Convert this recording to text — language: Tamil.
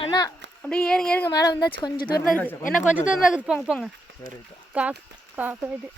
அண்ணா அப்படியே ஏறுங்க ஏறுங்க மேலே வந்தாச்சு கொஞ்சம் தூரம் தான் இருக்குது என்ன கொஞ்சம் தூரம் தான் இருக்குது போங்க போங்க காக்கு இது